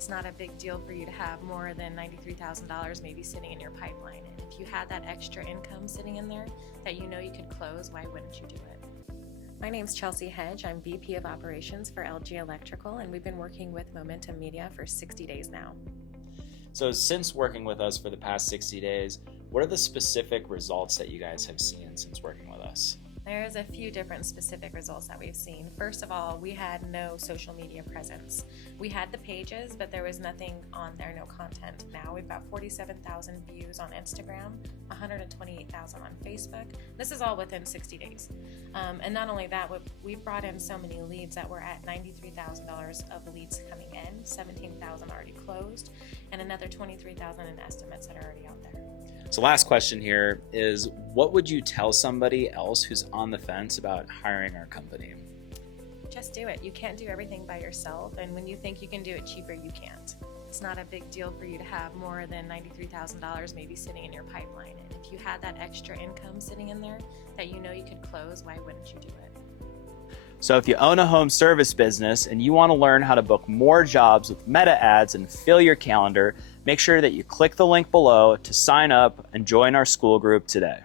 It's not a big deal for you to have more than $93,000 maybe sitting in your pipeline. And if you had that extra income sitting in there that you know you could close, why wouldn't you do it? My name's Chelsea Hedge. I'm VP of Operations for LG Electrical, and we've been working with Momentum Media for 60 days now. So since working with us for the past 60 days, what are the specific results that you guys have seen since working with us? There's a few different specific results that we've seen. First of all, we had no social media presence. We had the pages, but there was nothing on there, no content. Now we've got 47,000 views on Instagram, 128,000 on Facebook. This is all within 60 days. And not only that, we've brought in so many leads that we're at $93,000 of leads coming in, 17,000 already closed, and another 23,000 in estimates that are already out there. So last question here is, what would you tell somebody else who's on the fence about hiring our company? Just do it. You can't do everything by yourself, and when you think you can do it cheaper, you can't. It's not a big deal for you to have more than $93,000 maybe sitting in your pipeline. And if you had that extra income sitting in there that you know you could close, why wouldn't you do it? So if you own a home service business and you want to learn how to book more jobs with meta ads and fill your calendar, make sure that you click the link below to sign up and join our school group today.